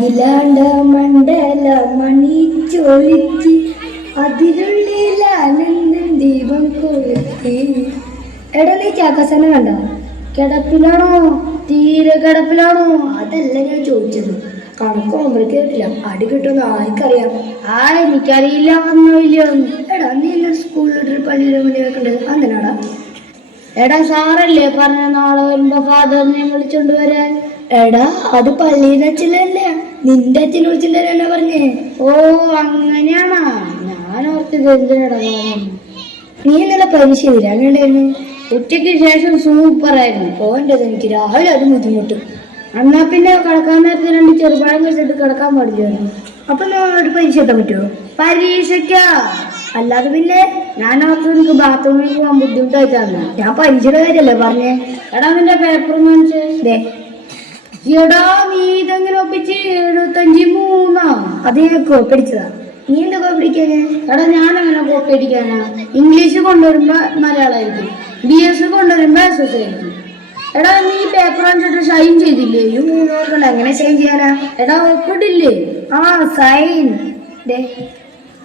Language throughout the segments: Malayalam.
അഖിലാണ്ട മണ്ഡല മണിച്ചൊളിച്ച് അതിരുള്ളിൽ ആനന്ദം ദീപം കൊളുത്തി. എടാ നീ ചാക്കസനെ കണ്ട? കിടപ്പിലാണോ? തീരെ കിടപ്പിലാണോ? അതല്ല ഞാൻ ചോദിച്ചത്. കണക്ക് ഹോംവർക്ക് കേട്ടില്ല, അടി കിട്ടുമെന്ന് ആർക്കറിയാം? എനിക്കറിയില്ല, വന്നില്ല. എടാ നീ എന്നെ സ്കൂളിൽ പള്ളിയിലെ മുന്നിൽ വെക്കണ്ടത് അങ്ങനെയാടാ? എടാ സാറല്ലേ പറഞ്ഞ നാളെ വരുമ്പോ ഫാദറിനെ വിളിച്ചോണ്ട് വരാൻ. എടാ അത് പള്ളിയിലെ അച്ഛനല്ലേ, നിന്റെ അച്ഛനെ വിളിച്ചിട്ട് തന്നെ പറഞ്ഞേ. ഓ അങ്ങനെയാണോ? ഞാൻ ഓർത്തിടാ. നീ ഇന്നലെ പരീക്ഷ എഴുതാനുണ്ടായിരുന്നു. ഉച്ചയ്ക്ക് ശേഷം സൂപ്പറായിരുന്നു. ഓൻ്റെത് എനിക്ക് രാവിലെ അത് ബുദ്ധിമുട്ട്. എന്നാ പിന്നെ കിടക്കാൻ നേരത്തെ 2 ചെറുപഴം കഴിച്ചിട്ട് കിടക്കാൻ പാടില്ലായിരുന്നു. അപ്പൊ നമ്മളോട് പരീക്ഷ എത്താൻ പറ്റുമോ? പരീക്ഷയ്ക്കാ? അല്ലാതെ പിന്നെ ഞാൻ ഓർത്ത് എനിക്ക് ബാത്റൂമിൽ പോകാൻ ബുദ്ധിമുട്ടായിട്ടാണ്. ഞാൻ പരീക്ഷയുടെ കാര്യല്ലേ പറഞ്ഞേ. എടാ നിന്റെ പേപ്പർ കാണിച്ചേ. എടാ നീ ഇതെങ്ങനെ ഒപ്പിച്ച് 75-3? അത് ഞാൻ കോപ്പി അടിച്ചതാ. നീ എന്താ കോപ്പി അടിക്കാന്? എടാ ഞാനങ്ങനെ കോപ്പി അടിക്കാനാ? ഇംഗ്ലീഷ് കൊണ്ടുവരുമ്പോ മലയാളമായിരിക്കും, BS കൊണ്ടുവരുമ്പോ SS ആയിരിക്കും. എടാ നീ പേപ്പർ കാണിച്ചിട്ട് സൈൻ ചെയ്തില്ലേ? ഈ 3 ഓർക്കണ്ട, എങ്ങനെ സൈൻ ചെയ്യാനാ? എടാ ഒപ്പിട്ടില്ലേ? സൈൻ.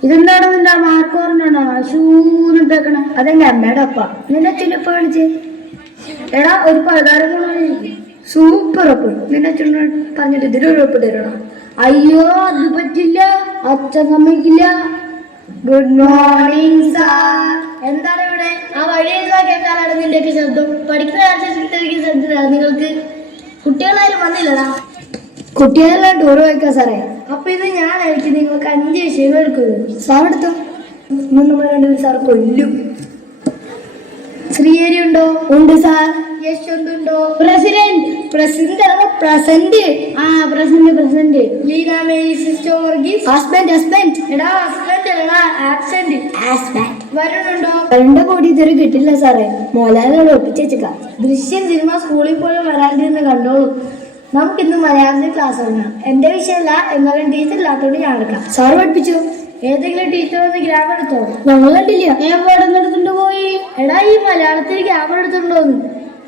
ഇതെന്താണ് നിന്റെ മാർക്ക് പറഞ്ഞാണോ ഷൂന്നിട്ടേക്കണ? അതെന്റെ അമ്മയുടെ അപ്പ. നിന്റെ അച്ഛനപ്പ കാണിച്ചേ. എടാ ഒരു പലതാരം സൂപ്പർ ഒപ്പ്. നിന്റെ അച്ഛൻ പറഞ്ഞിട്ട് ഇതിലൊരു ഒപ്പ് തരണം. അയ്യോ അത് പറ്റില്ല, അച്ഛൻ സമ്മതിക്കില്ല. Good morning sir. എന്താണ് ഇവിടെ? ആ വഴി കേൾക്കാനാണ് നിന്റെയൊക്കെ ശബ്ദം. പഠിക്കുന്ന ശബ്ദമാണ് നിങ്ങൾക്ക്. കുട്ടികളാരും വന്നില്ലടാ. കുട്ടികളെല്ലാം ടൂർ പോയിക്കാ സാറേ. അപ്പൊ ഇത് ഞാനായിരിക്കും നിങ്ങൾക്ക് 5 വിഷയങ്ങൾ എടുക്കുന്നത്. സാർ എടുത്തോ. നമ്മൾ 2 സാർ കൊല്ലും. ശ്രീഹരി ഉണ്ടോ? ഉണ്ട് സാർ. യശ്വന്തുണ്ടോ? പ്രസിഡന്റ്. പ്രസിഡന്റ് അല്ല present. Present. Leena Mary sister Varghese. Husband. എടാ ഹസ്ബൻഡ് അല്ല, ആബ്സെന്റ്. വരുന്നുണ്ടോ? വരണ്ട കൂടി ഇതൊരു കിട്ടില്ല സാറേ. മോലാലോട് ഒപ്പിച്ചേക്കാം. ദൃശ്യം സിനിമ സ്കൂളിൽ പോലും വരാണ്ടിരുന്ന് കണ്ടോളൂ. നമുക്കിന്ന് മലയാളത്തിൽ ക്ലാസ് തുടങ്ങാം. എന്റെ വിഷയമല്ല, എന്നാലും ടീച്ചർ ഇല്ലാത്തോണ്ട് ഞാൻ എടുക്കാം. സാർ പഠിപ്പിച്ചു. ഏതെങ്കിലും ടീച്ചർ ഒന്ന് ഗ്രാമർ എടുത്തോ? ഞങ്ങൾ കണ്ടില്ല. ഞാൻ എടുത്തുകൊണ്ട് പോയി. എടാ ഈ മലയാളത്തിൽ ഗ്രാമർ എടുത്തുണ്ടോന്ന്?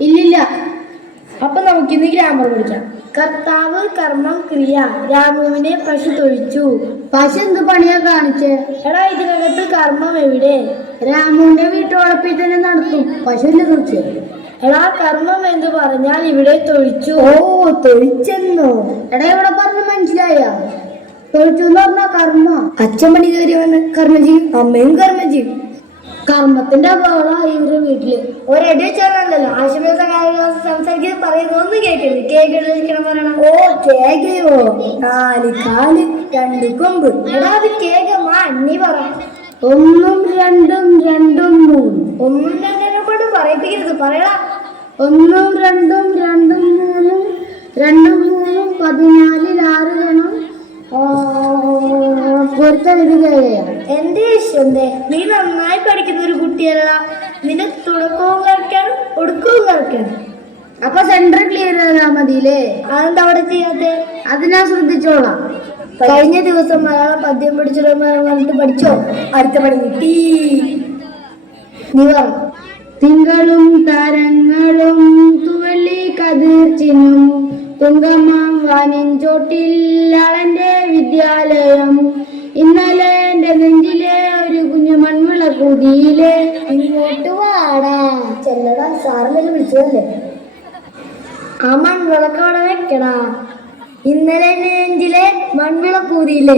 ഇല്ലില്ല. അപ്പൊ നമുക്കിന്ന് ഗ്രാമർ പഠിക്കാം. കർത്താവ്, കർമ്മം, ക്രിയ. രാമുവിനെ പശു തൊഴിച്ചു. പശു എന്ത് പണിയാ കാണിച്ചേ? എടാ ഇതിനകത്ത് കർമ്മം എവിടെ? രാമുവിന്റെ വീട്ടുവളപ്പിൽ തന്നെ നടത്തും. പശുവിനെ തൊഴിച്ചു. എടാ കർമ്മം എന്ന് പറഞ്ഞാൽ ഇവിടെ തൊഴിച്ചു. തൊഴിച്ചെന്നോ? എടാ ഇവിടെ പറഞ്ഞ് മനസ്സിലായ? തൊഴിച്ചു എന്ന് പറഞ്ഞ കർമ്മ. അച്ഛൻ പണി കയറി വന്ന് കർമ്മം ചെയ്യും, അമ്മയും കർമ്മം ചെയ്യും. കർമ്മത്തിന്റെ അഭാവ ഇവരുടെ വീട്ടില് ഒരടി വെച്ചാണല്ലോ. ആശുപത്രി സംസാരിക്കുന്നത് പറയുന്നൊന്നും കേൾക്കരുത്. കേൾക്കണം പറയണം. കേക്കയോ? 4 കാല് 2 കൊമ്പ്. എടാ അത് കേക്കമാ. നീ പറ. 1 2 2 3. 1 2 കൊണ്ട് പറയിപ്പിക്കരുത്. പറയടാ. 1 2 2 3 2 3 14 6 ഗണം എന്റെ യശ്വന്തേ, നീ നന്നായി പഠിക്കുന്ന ഒരു കുട്ടിയല്ല. നിന്റെ തുടക്കവും കളിക്കാണ്, ഒടുക്കവും കളിക്കാണ്. അപ്പൊ സെന്റർ ക്ലിയർ ചെയ്താൽ മതിയില്ലേ? അതെന്താ അവിടെ ചെയ്യാത്തെ? അത് ഞാൻ ശ്രദ്ധിച്ചോളാം. കഴിഞ്ഞ ദിവസം മലയാളം പദ്യം പഠിച്ചിട്ട് പഠിച്ചോ? അടുത്ത പണി കിട്ടി. നീ പറ. തിങ്കളും താരങ്ങളും തുവള്ളി കതിർച്ചിനും തുങ്കമാം വാനിൻ ചോട്ടിൽ അളന്റെ വിദ്യാലയം. ഇന്നലെ എന്റെ നെഞ്ചിലെ ഒരു കുഞ്ഞു മൺവിളക്കൂതിയിലെ. ഇങ്ങോട്ട് വാടാ. ചെല്ലടാ, സാറിനെല്ലാം വിളിച്ചതല്ലേ. ആ മൺവിളക്ക് അവിടെ വെക്കടാ. ഇന്നലെ എന്റെ നെഞ്ചിലെ മൺവിളക്കൂതിയില്ലേ.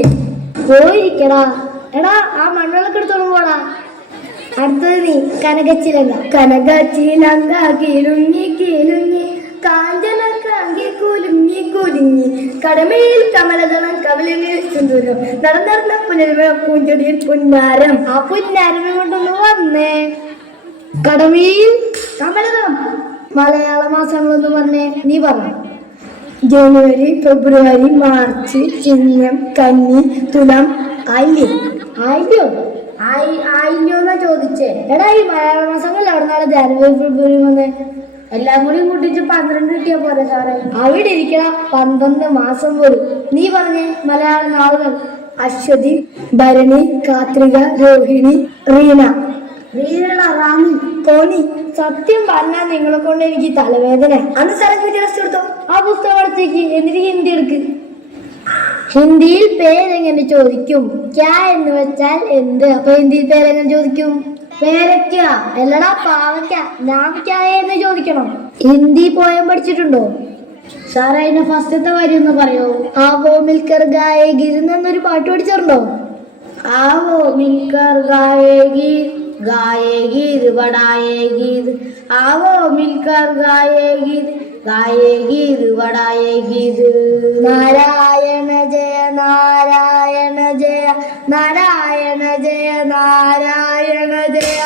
പോയിരിക്കടാ. എടാ ആ മൺവിളക്ക് എടുത്തോളൂ പോടാ. അടുത്തത് നീ. കനകച്ചിലങ്ക. കനകച്ചിലങ്ക കിലുങ്ങി കിലുങ്ങി കാഞ്ചനക്കാങ്കി കുലുങ്ങി കുലുങ്ങി കടമയിൽ കമലദളം കവലിനിൽ സിന്ദൂരം നടന്ന പുനരുമ പൂഞ്ചൊടിയിൽ പുന്നാരം. ആ പുന്നാരനെ കൊണ്ടൊന്ന് വന്നേ. കടമയിൽ കമലദളം. മലയാള മാസങ്ങളൊന്ന് പറഞ്ഞേ. നീ പറഞ്ഞു. ജനുവരി, ഫെബ്രുവരി, മാർച്ച്, ചിങ്ങം, കന്നി, തുലം. ആയില്യോന്നാ ചോദിച്ചേ. എടാ ഈ മലയാള മാസങ്ങളിൽ അവിടെ നാളെ ജനുവരി ഫെബ്രുവരി വന്നേ. എല്ലാം കൂടി കൂട്ടിച്ച് 12 കിട്ടിയാ പോരെ സാറേ? അവിടെ ഇരിക്കണ 12 മാസം പോലും. നീ പറഞ്ഞേ മലയാള നാളുകൾ. അശ്വതി, ഭരണി, കാർത്തിക, രോഹിണി, റീന. റാണി, കോണി. സത്യം പറഞ്ഞാൽ നിങ്ങളെ കൊണ്ട് എനിക്ക് തലവേദന. അന്ന് സാറേ ടെസ്റ്റ് എടുത്തോ? ആ പുസ്തകം എടുത്തേക്ക്, എന്നിട്ട് ഹിന്ദി എടുക്ക്. ഹിന്ദിയിൽ പേരെങ്ങനെ ചോദിക്കും? ക്യാ എന്ന് വെച്ചാൽ എന്ത്? അപ്പൊ ഹിന്ദിയിൽ പേരെങ്ങനെ ചോദിക്കും? പേരക്ക. അല്ലടാ പാവയ്ക്ക. നാം ക്യാ എന്ന് ചോദിക്കണം. ഹിന്ദി പോയം പഠിച്ചിട്ടുണ്ടോ? സാറേ അതിന്റെ ഫസ്റ്റത്തെ വരി ഒന്ന് പറയോ? ആവോ മിൽക്കർ ഗായേഗി എന്നൊരു പാട്ട് പഠിച്ചിട്ടുണ്ടോ? ആവോ മിൽക്കർ ഗായേഗി ഗായേഗി ബടായേഗി. ആവോ മിൽക്കർ ഗായേഗി ഗായേഗി ബടായേഗി. നാരായണ ജയ നാരായണ ജയ നാരായണ ജയ നാരായണ ജയ.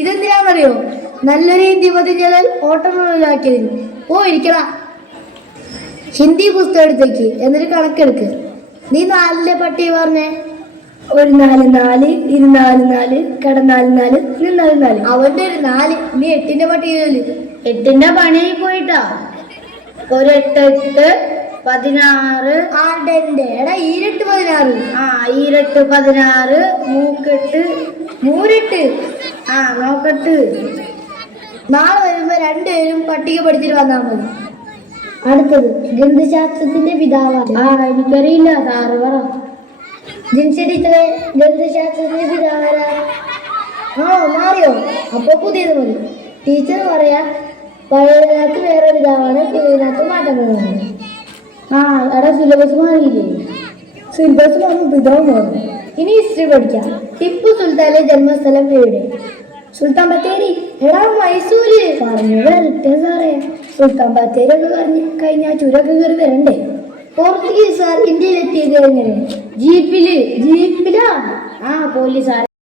ഇതെന്തിനാണെന്നറിയോ? നല്ലൊരു ഹിന്ദി പദ്യം ചെയ്താൽ ഓട്ടമില്ലാക്കിയതിന് ഇരിക്കണ. ഹിന്ദി പുസ്തകം എടുത്തേക്ക്, എന്നിട്ട് കണക്കെടുക്ക്. നീ 4ന്റെ പട്ടി പറഞ്ഞേ. 1 4 4 2 4 4 4 4 4 4. അവന്റെ ഒരു 4. നീ 8ന്റെ പട്ടി 8ന്റെ പണി പോയിട്ടാ. 1 8 8 16. ആരുടെ? എടാ 2 16. 2 16 3 8. നോക്കട്ട്. നാളെ വരുമ്പോ 2 പേരും പട്ടിക പഠിച്ചിട്ട് വന്നാൽ മതി. അടുത്തത് ഗണിതശാസ്ത്രത്തിന്റെ പിതാവാണ്. എനിക്കറിയില്ല, സാറ് പറ. ജിൻസിലെ ഗണിതശാസ്ത്രത്തിന്റെ പിതാവാരാ? മാറിയോ? അപ്പൊ പുതിയത് മതി. ടീച്ചർ പറയാ പഴയതിനകത്ത് വേറെ പിതാവാണ്, പുതിയതിനകത്ത് മാറ്റം വന്നതാണ്. എടാ സിലബസ് മാറിയില്ലേ? സിലബസ് മാറും, പിതാവ് മാറും. ഇനി ഹിസ്റ്ററി പഠിക്കാം. ടിപ്പു സുൽത്താന്റെ ജന്മസ്ഥലം എവിടെ? സുൽത്താൻ ബത്തേരി. എടാ മൈസൂര്. പറഞ്ഞു വരട്ടെ സാറേ. സുൽത്താൻ ബത്തേരി ഒക്കെ കഴിഞ്ഞാൽ ചുരൊക്കെ കയറി വരണ്ടേ? പോർച്ചുഗീസുകാർ ഇന്ത്യയിലെത്തിയത് എങ്ങനെ? ജീപ്പിലാ? പോലീസുകാർ